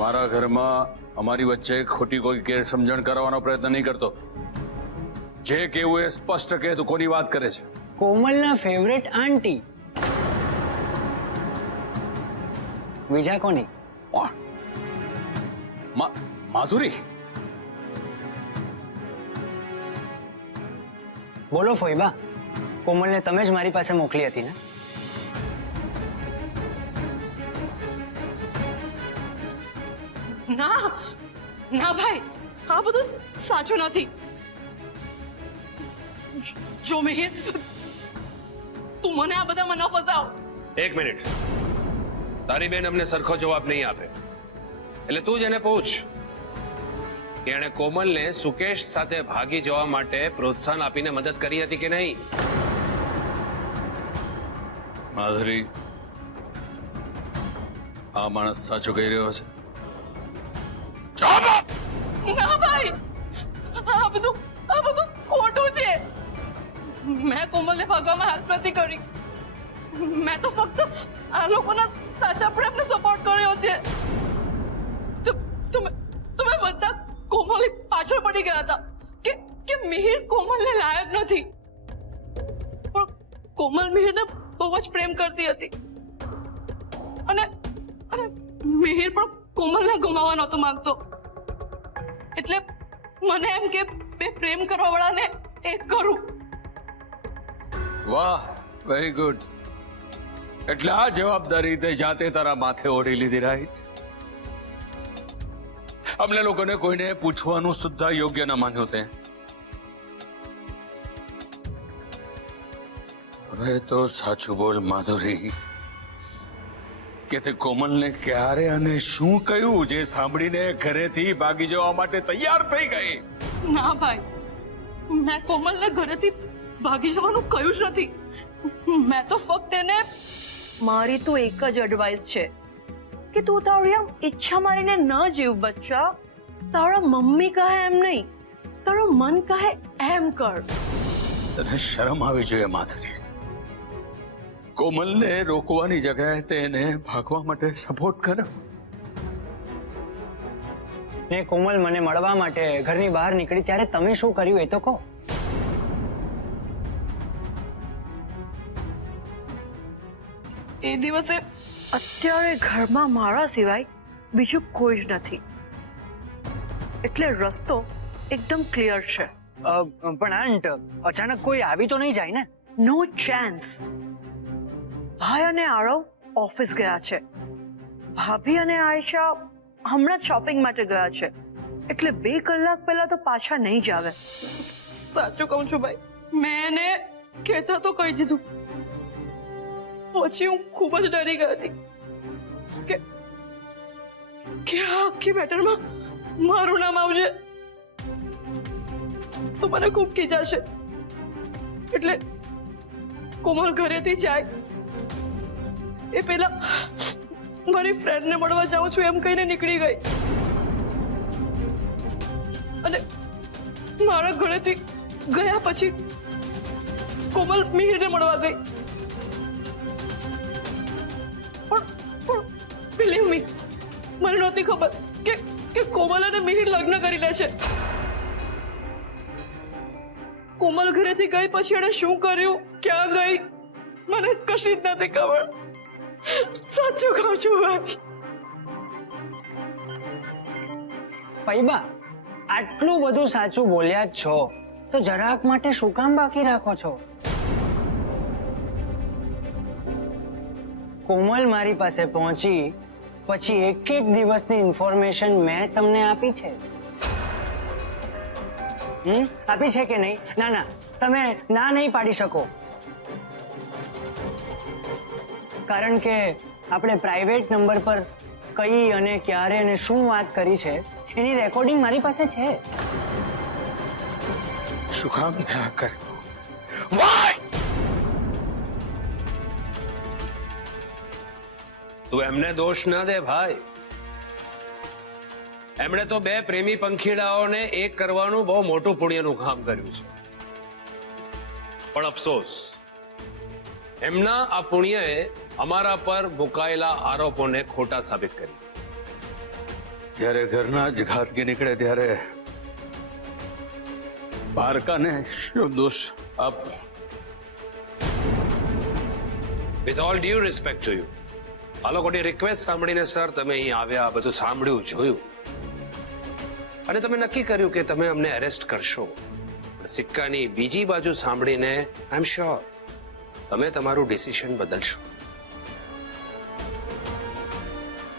અમારા ઘરમાં અમારી વચ્ચે ખોટી કોઈ ગેરસમજણ કરવાનો પ્રયત્ન નહીં કરતો. જે કેવું એ સ્પષ્ટ કહે. તું કોની વાત કરે છે? કોમલના ફેવરેટ આંટી. બીજા કોની? માધુરી. બોલો ફોઈબા, કોમલને તમે જ મારી પાસે મોકલી હતી ને? ના ના ભાઈ, આ બધું સાચું નથી. જો મિહિર, તું મને આ બધામાં ન ફસાવ. એક મિનિટ, તારી બેન અમને સરખો જવાબ નહીં આપે એટલે તું જ એને પૂછ કે એણે કોમલને સુકેશ સાથે ભાગી જવા માટે પ્રોત્સાહન આપીને મદદ કરી હતી કે નહીં. માધુરી, આ માણસ સાચું કહી રહ્યો છે. ના ભાઈ, આ બધું ખોટું છે. મેં કોમલને ભાગવામાં હેલ્પ નથી કરી. મેં તો ફક્ત આ લોકોના સાચા પ્રેમને સપોર્ટ કર્યો છે. તમે બધા કોમલની પાછળ પડી ગયા હતા કે મિહિર કોમલને લાયક નથી. પણ કોમલ મિહિરને બહુ જ પ્રેમ કરતી હતી અને મિહિર પણ કોમલને ગુમાવવા નહોતો માંગતો. એટલે મને એમ કે બે પ્રેમ કરવા વાળાને એક કરું. વાહ, વેરી ગુડ. એટલે આ જવાબદારી તે જાતે તારા માથે ઓઢી લીધી, રાઈટ? અમને લોકોને કોઈને પૂછવાનું સુદ્ધા યોગ્ય ન માન્યું તે. હવે તો સાચું બોલ માધુરી, કે તે કોમલને ક્યારે અને શું કહ્યું જે સાંભળીને ઘરેથી ભાગી જવા માટે તૈયાર થઈ ગઈ? ના ભાઈ, મેં કોમલને ઘરેથી ભાગી જવાનું કહ્યું જ નથી. મેં તો ફક્ત એને મારી તો એક જ એડવાઇસ છે કે તું તારી આમ ઈચ્છા મારીને ન જીવ બચ્ચા. તારા મમ્મી કહે એમ નહીં, તારું મન કહે એમ કર. તને શરમ આવી જોઈએ માધુરી. કોમલને રોકવાની જગ્યાએ તેને ભાગવા માટે સપોર્ટ કર્યો. ને કોમલ મને મળવા માટે ઘરની બહાર નીકળી ત્યારે તમે શું કર્યું એ તો કહો. એ દિવસે અત્યારે ઘરમાં મારા સિવાય બીજું કોઈ જ નથી, એટલે રસ્તો એકદમ ક્લિયર છે. પણ આંટ, અચાનક કોઈ આવી તો નહીં જાય ને? નો ચાન્સ. ભાઈ અને આરવ ઓફિસ ગયા છે, ભાભી અને આયશા હમણાં શોપિંગ માટે ગયા છે, એટલે 2 કલાક પહેલા તો પાછા નહીં જ આવે. સાચું કહું છું ભાઈ, મેં એને કહેતા તો કહી દીધું. પછી હું ખૂબ જ ડરી ગઈ હતી કે આ આખી મેટરમાં મારું નામ આવશે તો મને ખૂબ ખીજાશે. એટલે કોમલ ઘરેથી જાય એ પહેલા મારી ફ્રેન્ડને મળવા જાઉં છું એમ કહીને નીકળી ગઈ અને મારા ઘરેથી ગયા પછી કોમલ મિહિરને મળવા ગઈ. પણ બિલીવ મી, મને નહોતી ખબર કે કોમલ અને મિહિર લગ્ન કરી લે છે. કોમલ ઘરેથી ગઈ પછી એણે શું કર્યું, ક્યાં ગઈ, મને કશી જ નથી ખબર. સાચું કહું છું ભાઈ. ફઈબા, આટલું બધું સાચું બોલ્યા જ છો તો જરાક માટે શું કામ બાકી રાખો છો? કોમલ મારી પાસે પહોંચી પછી એક દિવસની ઇન્ફોર્મેશન મેં તમને આપી છે. આપી છે કે નહીં? ના ના, તમે ના નહીં પાડી શકો, કારણ કે આપણે પ્રાઇવેટ નંબર પર કઈ અને ક્યારે અને શું વાત કરી છે એની રેકોર્ડિંગ મારી પાસે છે. શું કામ થયા કર? વાય! તું એમને દોષ ન દે ભાઈ. એમણે તો 2 પ્રેમી પંખીડાઓને એક કરવાનું બહુ મોટું પુણ્યનું કામ કર્યું છે. પણ અફસોસ, એમના આ પુણ્યએ અમારા પર મુકાયેલા આરોપોને ખોટા સાબિત કરી. જ્યારે ઘરના જ ઘાતકી નીકળે ત્યારે પારકાને શું દોષ આપવો? With all due respect to you, આ લોકોની રિક્વેસ્ટ સાંભળીને સર તમે અહીં આવ્યા, આ બધું સાંભળ્યું, જોયું અને તમે નક્કી કર્યું કે તમે અમને એરેસ્ટ કરશો. પણ સિક્કાની બીજી બાજુ સાંભળીને આઈ એમ શ્યોર તમે તમારું ડિસિઝન બદલશો.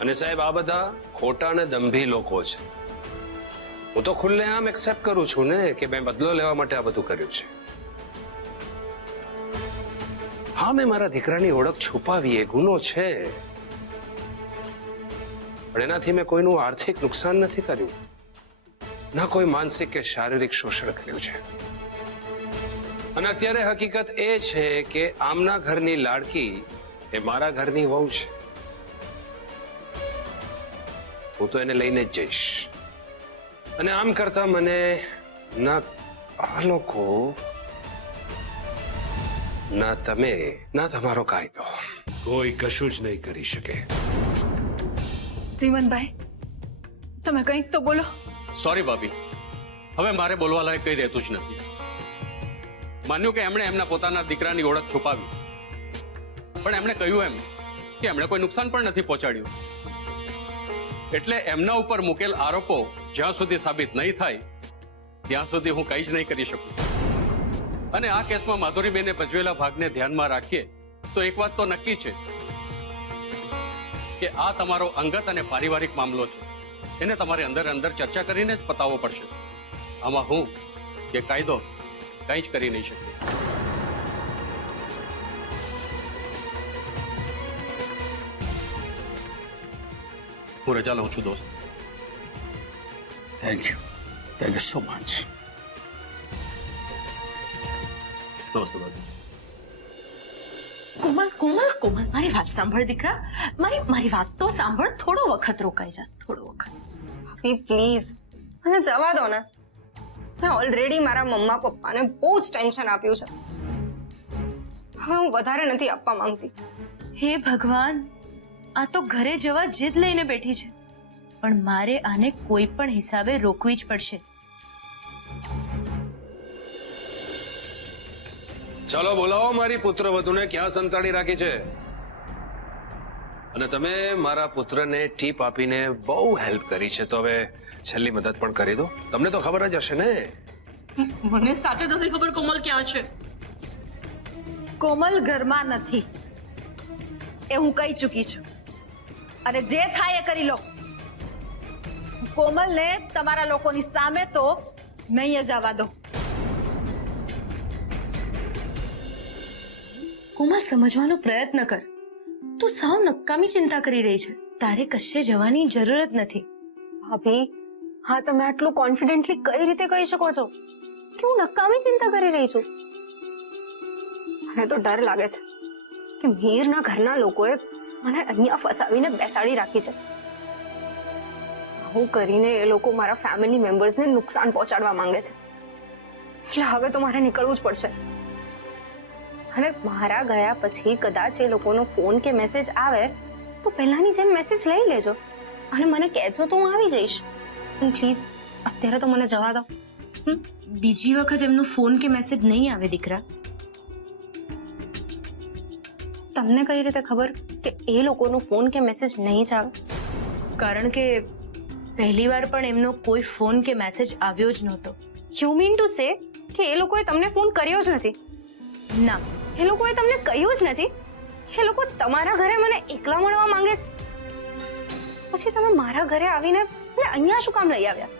અને સાહેબ, આ બધા ખોટા અને દંભી લોકો છે. હું તો ખુલ્લેઆમ એક્સેપ્ટ કરું છું ને કે મેં બદલો લેવા માટે આ બધું કર્યું છે. હા, મેં મારા દીકરાની ઓળખ છુપાવી, એ ગુનો છે, પણ એનાથી મેં કોઈનું આર્થિક નુકસાન નથી કર્યું, ના કોઈ માનસિક કે શારીરિક શોષણ કર્યું છે. અને અત્યારે હકીકત એ છે કે આમના ઘરની લાડકી એ મારા ઘરની વહુ છે. હું તો એને લઈને જ જઈશ. અને આમ કરતા મને ના આ લોકો, ના તમે, ના તમારો કાયદો કોઈ કશું જ નહીં કરી શકે. ધીમનભાઈ, તમે કંઈક તો બોલો. સોરી ભાભી, હવે મારે બોલવા લાયક કઈ રહેતું જ નથી. માન્યું કે એમણે એમના પોતાના દીકરાની ઓળખ છુપાવી, પણ એમણે કહ્યું એમ કે એમણે કોઈ નુકસાન પણ નથી પહોંચાડ્યું. એટલે એમના ઉપર મૂકેલ આરોપો જ્યાં સુધી સાબિત નહીં થાય ત્યાં સુધી હું કંઈ જ નહીં કરી શકું. અને આ કેસમાં માધુરીબેને ભજવેલા ભાગને ધ્યાનમાં રાખીએ તો એક વાત તો નક્કી છે કે આ તમારો અંગત અને પારિવારિક મામલો છે. એને તમારે અંદર ચર્ચા કરીને જ પતાવવો પડશે. આમાં હું કે કાયદો કંઈ જ કરી નહીં શકે. હું રજા લઉં છું દોસ્ત. Thank you so much. નમસ્તે ભાભી. કોમલ કોમલ કોમલ, મારી વાત સાંભળ દીકરા, મારી વાત તો સાંભળ. થોડો વખત રોકાઈ જા, થોડો વખત. પ્લીઝ મને જવા દો ને. મેં ઓલરેડી મારા મમ્મા પપ્પાને બહુ જ ટેન્શન આપ્યું છે. હવે હું વધારે નથી આપવા માંગતી. હે ભગવાન, આ તો ઘરે જવા જીદ લઈને બેઠી છે, પણ મારે આને કોઈ પણ હિસાબે રોકવી જ પડશે. ચાલો બોલાવો મારી પુત્રવધૂને ક્યાં સંતાડી રાખી છે. અને તમે મારા પુત્રને ટીપ આપીને બહુ હેલ્પ કરી છે, તો હવે છેલ્લી મદદ પણ કરી દો. તમને તો ખબર જ હશે ને. મને સાચે નથી ખબર કોમલ ક્યાં છે. કોમલ ઘરમાં નથી એ હું કહી ચૂકી છું, અને જે થાય એ કરી લો. કોમલને તમારા લોકોની સામે તો નહીં જ આવવા દો. કોમલ, સમજવાનો પ્રયત્ન કર. તું સાવ નકામી ચિંતા કરી રહી છે. તારે કશે જવાની જરૂર જ નથી. ભાભી, હા તમે આટલું કોન્ફિડન્ટલી કઈ રીતે કહી શકો છો કે હું નકામી ચિંતા કરી રહી છું? મને તો ડર લાગે છે કે મીરના ઘરના લોકોએ મને અહીંયા ફસાવીને બેસાડી રાખી છે. આવું કરીને એ લોકો મારા ફેમિલી મેમ્બર્સને નુકસાન પહોંચાડવા માંગે છે. એટલે હવે તો મારે નીકળવું જ પડશે. અને મારા ગયા પછી કદાચ એ લોકોનો ફોન કે મેસેજ આવે તો પહેલાની જેમ મેસેજ લઈ લેજો અને મને કહેજો તો હું આવી જઈશ. પ્લીઝ અત્યારે તો મને જવા દો. બીજી વખત એમનો ફોન કે મેસેજ નહીં આવે દીકરા. તમને કઈ રીતે ખબર કે એ લોકોનો ફોન કે મેસેજ નહીં જ આવે? કારણ કે પહેલી વાર પણ એમનો કોઈ ફોન કે મેસેજ આવ્યો જ નહોતો. યુ મીન ટુ સે કે એ લોકોએ તમને ફોન કર્યો જ નથી? ના, એ લોકોએ તમને કહ્યું જ નથી? એ લોકો તમારા ઘરે મને એકલા મળવા માંગે છે, પછી તમે મારા ઘરે આવીને મને અહીંયા શું કામ લઈ આવ્યા?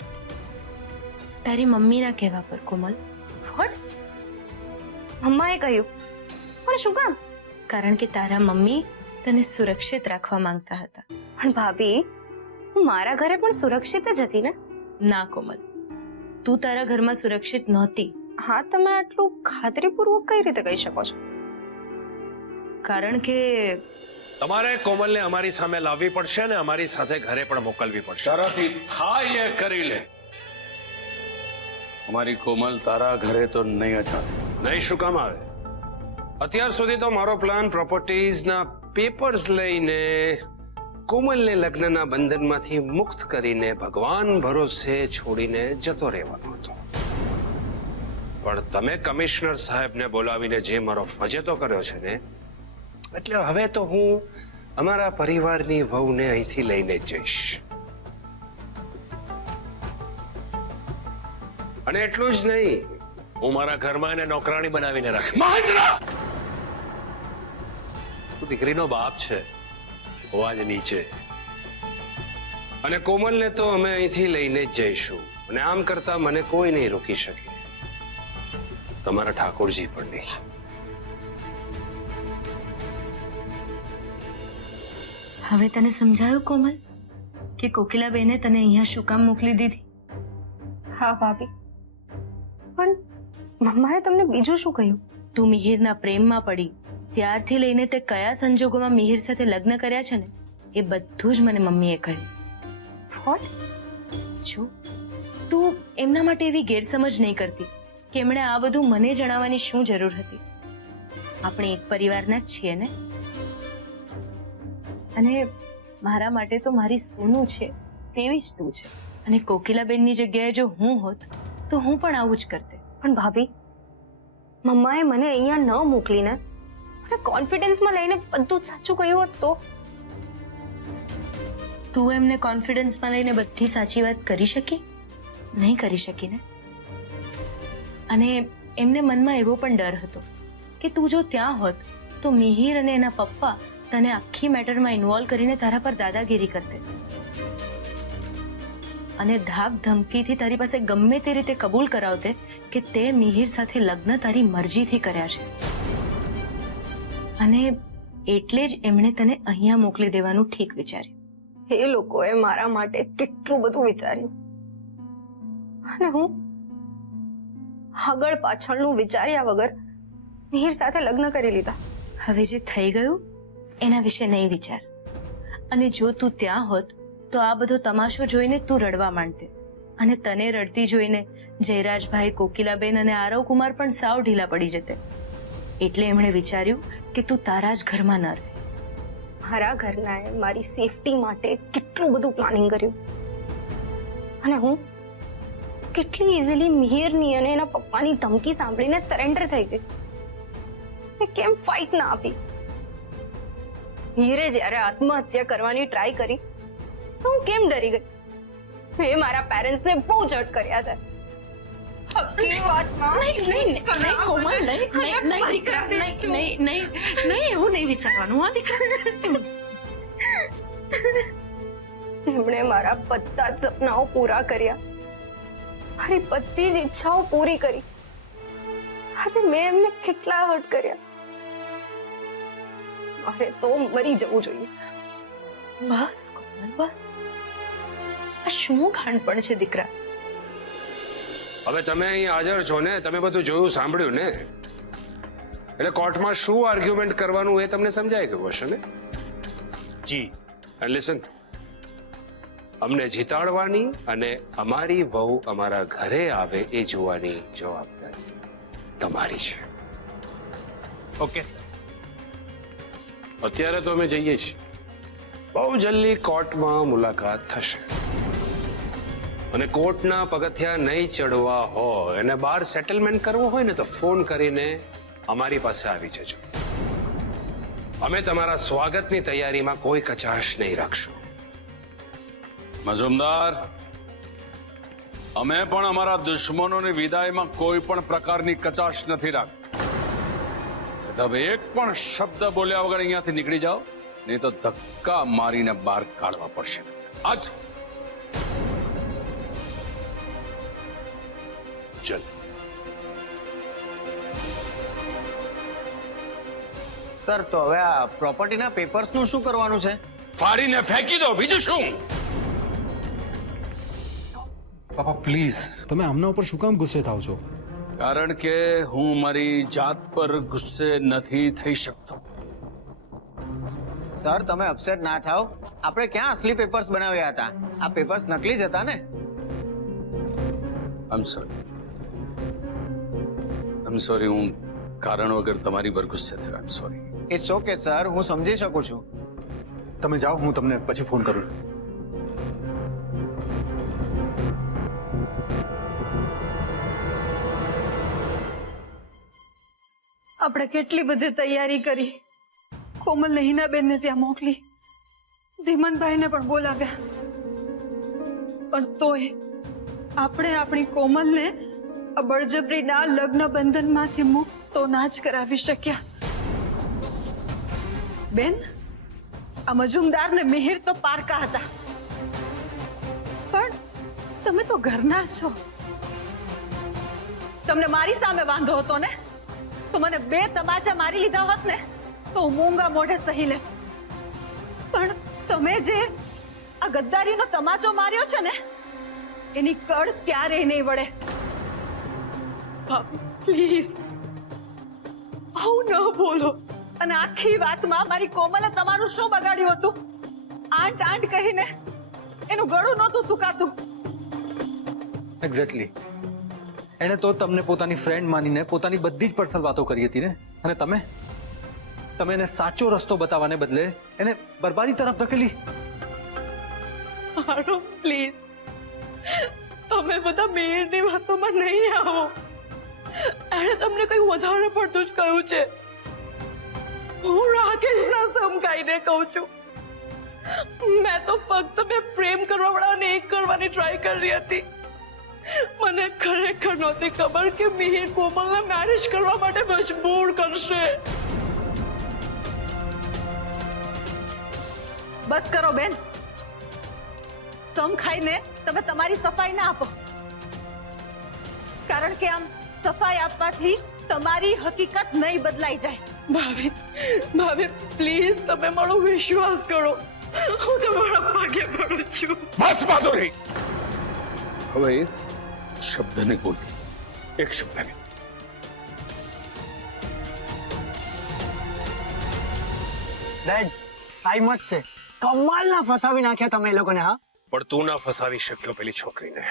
તારી મમ્મીના કહેવા પર કોમલ. વોટ? મમ્માએ કહ્યું? પણ શું કામ? કારણ કે તારા મમ્મી તને સુરક્ષિત રાખવા માંગતા હતા. પણ ભાભી, હું મારા ઘરે પણ સુરક્ષિત જ હતી ને? ના કોમલ, તું તારા ઘરમાં સુરક્ષિત નહોતી. હા, તમે આટલું ખાતરીપૂર્વક કઈ રીતે કહી શકો છો? કારણ કે તમારે કોમલને અમારી સામે લાવવી પડશે અને અમારી સાથે ઘરે પણ મોકલવી પડશે. તારાથી થાય એ કરી લે. અમારી કોમલ તારા ઘરે તો નહીં જ આવે. નહીં શું કામ આવે? અત્યાર સુધી તો મારો પ્લાન પ્રોપર્ટીઝના પેપર્સ લઈને કોમલને લગ્નના બંધનમાંથી મુક્ત કરીને ભગવાન ભરોસે છોડીને જતો રહેવાનો હતો. પણ તમે કમિશનર સાહેબને બોલાવીને જે મારો ફજેતો કર્યો છે ને, એટલે હવે તો હું અમારા પરિવારની વહુને અહીંથી લઈને જ જઈશ. અને એટલું જ નહીં, હું મારા ઘરમાં એને નોકરાણી બનાવીને રાખીશ. મહેન્દ્ર! તું દીકરીનો બાપ છે, અવાજ નીચે. અને કોમલને તો અમે અહીંથી લઈને જ જઈશું, અને આમ કરતા મને કોઈ નહીં રોકી શકે, તમારા ઠાકોરજી પણ નહીં. હવે તને સમજાયું કોમલ કે કોકિલાબેને તને અહીંયા શું કામ મોકલી દીધી? હા ભાભી, પણ મમ્માએ તમને બીજું શું કહ્યું? તું મિહિરના પ્રેમમાં પડી ત્યારથી લઈને તે કયા સંજોગોમાં મિહિર સાથે લગ્ન કર્યા છે ને, એ બધું જ મને મમ્મીએ કહ્યું. વોટ? જો તું એમના માટે એવી ગેરસમજ નહીં કરતી કે એમણે આ બધું મને જણાવવાની શું જરૂર હતી. આપણે એક પરિવારના જ છીએ ને. અને મારા માટે તો મારી સોનું છે તેવી જ તું છે. અને કોકિલાબેનની જગ્યાએ જો હું હોત તો હું પણ આવું જ કરતે. પણ ભાભી, મમ્માએ મને અહીંયા ન મોકલીને કોન્ફિડન્સમાં લઈને બધું જ સાચું કહ્યું હોત તો? તું એમને કોન્ફિડન્સમાં લઈને બધી સાચી વાત કરી શકી? નહીં કરી શકી ને. અને એમને મનમાં એવો પણ ડર હતો કે તું જો ત્યાં હોત તો મિહિર અને એના પપ્પા તને આખી મેટરમાં ઇન્વોલ્વ કરીને તારા પર દાદાગીરી કરતે અને ધાક ધમકીથી તારી પાસે ગમે તે રીતે કબૂલ કરાવતે કે તે મિહિર સાથે લગ્ન તારી મરજીથી કર્યા છે. અને એટલે જ એમણે તને અહીંયા મોકલી દેવાનું ઠીક વિચાર્યું. એ લોકોએ મારા માટે કેટલું બધું વિચાર્યું, અને હું આગળ પાછળનું વિચાર્યા વગર મિહિર સાથે લગ્ન કરી લીધા. હવે જે થઈ ગયું એના વિશે નહીં વિચાર. અને જો તું ત્યાં હોત તો આ બધો તમાશો જોઈને તું રડવા માંડતે, અને તને રડતી જોઈને જયરાજભાઈ, કોકિલાબેન અને આરવ કુમાર પણ સાવ ઢીલા પડી જતે. એટલે એમણે વિચાર્યું કે તું તારા જ ઘરમાં ન રહે. મારા ઘરનાએ મારી સેફટી માટે કેટલું બધું પ્લાનિંગ કર્યું, અને હું કેટલી ઇઝીલી મિહિરની અને એના પપ્પાની ધમકી સાંભળીને સરેન્ડર થઈ ગઈ. મેં કેમ ફાઇટ ના આપી? મિહિરે જ્યારે આત્મહત્યા કરવાની ટ્રાય કરી તો હું કેમ ડરી ગઈ? મેં મારા પેરેન્ટ્સને બહુ જ હર્ટ કર્યા છે. હકી વાતમાં એવું નહીં વિચારવાનું હા દીકરા. જેમણે મારા બધા જ સપનાઓ પૂરા કર્યા, મારી બધી જ ઈચ્છાઓ પૂરી કરી, આજે મેં એમને કેટલા હર્ટ કર્યા. મારે તો મરી જવું જોઈએ. બસ કોમલ બસ. આ શું ખાંડપણ છે દીકરા? હવે તમે અહીં હાજર છો ને, તમે બધું જોયું સાંભળ્યું ને, એટલે કોર્ટમાં શું આર્ગ્યુમેન્ટ કરવાનું એ તમને સમજાઈ ગયું હશે ને? જી. એન્ડ લિસન, અમને જીતાડવાની અને અમારી વહુ અમારા ઘરે આવે એ જોવાની જવાબદારી તમારી છે. Okay sir. અત્યારે તો અમે જઈએ છીએ. બહુ જલ્દી કોર્ટમાં મુલાકાત થશે, અને કોર્ટના પગથિયા નહીં ચડવા હોય અને બહાર સેટલમેન્ટ કરવું હોય ને તો ફોન કરીને અમારી પાસે આવી જજો. અમે તમારા સ્વાગતની તૈયારીમાં કોઈ કચાશ નહીં રાખશું. મજુમદાર, અમે પણ અમારા દુશ્મનોની વિદાયમાં કોઈ પણ પ્રકારની કચાશ નથી રાખતા. તમે એક પણ શબ્દ બોલ્યા વગર અહીંયાથી નીકળી જાઓ, નહીં તો ધક્કા મારીને બહાર કાઢવા પડશે. આજ ચલ. સર, તો હવે આ પ્રોપર્ટીના પેપર્સનું શું કરવાનું છે? ફાડીને ફેંકી દો, બીજું શું? પાપા પ્લીઝ, તમે આમના ઉપર શું કામ ગુસ્સે થાવ છો? કારણ કે હું મારી જાત પર ગુસ્સે નથી થઈ શકતો. સર, તમે અપસેટ ના થાવ. આપણે ક્યાં અસલી પેપર્સ બનાવ્યા હતા? આ પેપર્સ નકલી જ હતા ને? આમ સોરી, હું કારણ વગર તમારી પર ગુસ્સે થયો. આમ સોરી. ઇટ્સ ઓકે સર, હું સમજી શકું છું. તમે જાઓ, હું તમને પછી ફોન કરું છું. આપણે કેટલી બધી તૈયારી કરી, કોમલને હિનાબેનને ત્યાં મોકલી, ધીમનભાઈને પણ બોલાવ્યા, પણ તોય આપણે આપણી કોમલને આ બળજબરીના લગ્ન બંધનમાંથી મુક્ત તો ના જ કરાવી શક્યા. બેન, આ મજુમદાર ને મિહિર તો પારકા હતા, પણ તમે તો ઘરના છો. તમને મારી સામે વાંધો હતો ને, તો મને 2 તમાચા મારી લીધા હોત ને તો હું મૂંગા મોઢે સહી લે. પણ તમે જે આ ગદ્દારીનો તમાચો માર્યો છે ને, એની કળ ક્યારેય નહીં વળે. પ્લીઝ આવું ન બોલો. અને આખી વાતમાં મારી કોમલે તમારું શું બગાડ્યું હતું? આંટ આંટ કહીને એનું ગળું નહોતું સુકાતું. એક્ઝેક્ટલી. એણે તો તમને પોતાની ફ્રેન્ડ માનીને પોતાની બધી જ પર્સનલ વાતો કરી હતી ને, અને તમે એને સાચો રસ્તો બતાવવાને બદલે એને બરબાદી તરફ ધકેલી. આરો પ્લીઝ, તમે બધા મિહિરની વાતોમાં નહીં આવો. એણે તમને કઈ વધારે પડતું જ કહ્યું છે. હું રાકેશના સમકાઈને કહું છું. મેં તો ફક્ત પ્રેમ કરવા વાળાને એક કરવાની ટ્રાય કરી હતી. મને ખરેખર નહોતી ખબર કે મિહિર કોમલને મેરેજ કરવા માટે મજબૂર કરશે. બસ કરો બેન, સમ ખાઈને તમે તમારી સફાઈ ના આપો, કારણ કે આમ સફાઈ આપવાથી તમારી હકીકત નહીં બદલાઈ જાય. ભાભી પ્લીઝ તમે મારો વિશ્વાસ કરો. હું તમારા પગે પડું છું. બસ માધુરી, હવે એક શબ્દ નહીં બોલતી, એક શબ્દ નહીં. ડેડ, આઈ મસ્ત છે. કમાલના ફસાવી નાખ્યા તમે એ લોકોને. હા, પણ તું ના ફસાવી શક્યો પેલી છોકરીને.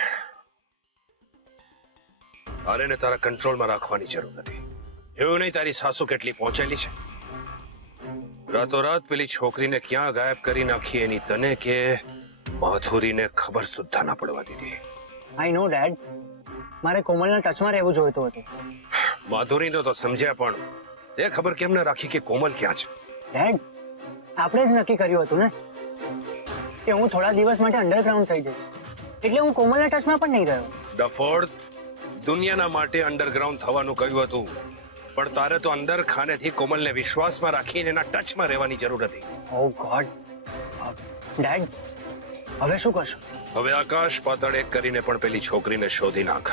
અરે ને તારા કંટ્રોલમાં રાખવાની જરૂર નથી. એવું નહીં તારી સાસુ કેટલી પહોંચેલી છે. રાતોરાત પેલી છોકરીને ક્યાં ગાયબ કરી નાખી એની તને કે માધુરીને ખબર સુદ્ધા ના પડવા દીધી. આઈ નો ડેડ, મારે કોમલના ટચમાં રહેવું જોઈતું હતું. માધુરીને તો સમજ્યા, પણ તે ખબર કેમ ન રાખી કે કોમલ ક્યાં છે? ડેડ, આપણે જ નક્કી કર્યું હતું ને કે હું થોડા દિવસ માટે અંડરગ્રાઉન્ડ થઈ જઈશ, એટલે હું કોમલના ટચમાં પણ નહીં રહ્યો. ડફોડ, દુનિયાના માટે અંડરગ્રાઉન્ડ થવાનું કહ્યું હતું, પણ તારે તો અંદર ખાનેથી કોમલને વિશ્વાસમાં રાખીને એના ટચમાં રહેવાની જરૂર હતી. ઓ ગોડ. ડેડ, હવે શું કરશો? હવે આકાશ પાતાળ એક કરીને પણ પેલી છોકરીને શોધી નાખ.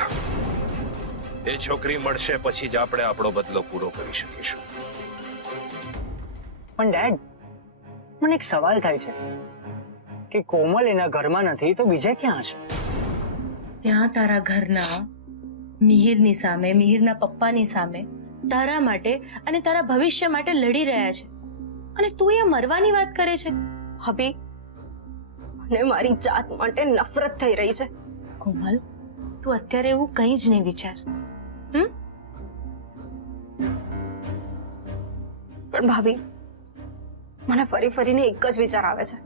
એ છોકરી મળશે પછી જ આપણે આપણો બદલો પૂરો કરી શકીશું. પણ ડેડ, મને એક સવાલ થાય છે કે કોમલ એના ઘરમાં નથી તો બીજે ક્યાં હશે? ત્યાં તારા ઘરના મિહિરની સામે, મિહિરના પપ્પાની સામે તારા માટે અને તારા ભવિષ્ય માટે લડી રહ્યા છે, અને તું અહીંયા મરવાની વાત કરે છે. ભાભી, મને મારી જાત માટે નફરત થઈ રહી છે. કોમલ, તું અત્યારે એવું કંઈ જ નહીં વિચાર. પણ ભાભી, મને ફરી ફરીને એક જ વિચાર આવે છે.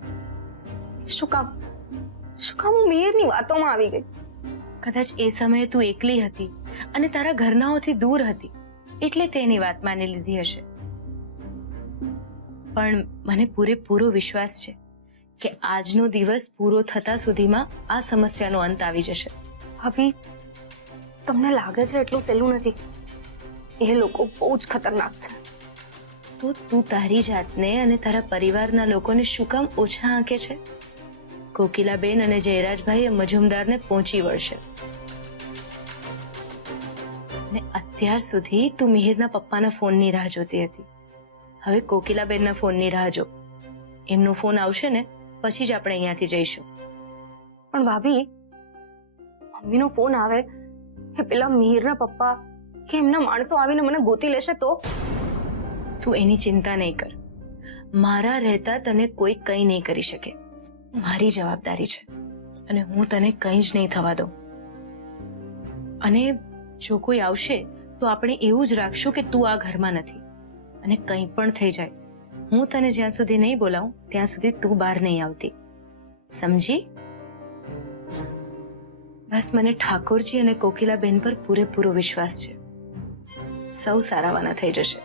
શું કામ હું મિહિરની વાતોમાં આવી ગઈ? કદાચ એ સમયે તું એકલી હતી અને તારા ઘરનાઓથી દૂર હતી, એટલે તેની વાત માની લીધી હશે. પણ મને પૂરેપૂરો વિશ્વાસ છે કે આજનો દિવસ પૂરો થતા સુધીમાં આ સમસ્યાનો અંત આવી જશે. ભાભી, તમને લાગે છે એટલું સહેલું નથી? એ લોકો બહુ જ ખતરનાક છે. તો તું તારી જાતને અને તારા પરિવારના લોકોને શું કામ ઓછા આંકે છે? કોકિલાબેન અને જયરાજભાઈ મજુમદારને પહોંચી વળશે. ને અત્યાર સુધી તું મિહિરના પપ્પાના ફોનની રાહ જોતી હતી. હવે કોકિલાબેનના ફોનની રાહ જો. એમનો ફોન આવશે ને પછી જ આપણે અહીંયાથી જઈશું. પણ ભાભી, મમ્મીનો ફોન આવે કે પેલા મિહિરના પપ્પા કે એમના માણસો આવીને મને ગોતી લેશે તો? તું એની ચિંતા નહીં કર. મારા રહેતા તને કોઈ કંઈ નહીં કરી શકે. મારી જવાબદારી છે અને હું તને કંઈ જ નહીં થવા દઉં. અને જો કોઈ આવશે તો આપણે એવું જ રાખશું કે તું આ ઘરમાં નથી, અને કંઈ પણ થઈ જાય હું તને જ્યાં સુધી નહીં બોલાવું ત્યાં સુધી તું બહાર નહીં આવતી, સમજી? બસ મને ઠાકોરજી અને કોકિલાબેન પર પૂરેપૂરો વિશ્વાસ છે. સૌ સારાવાના થઈ જશે.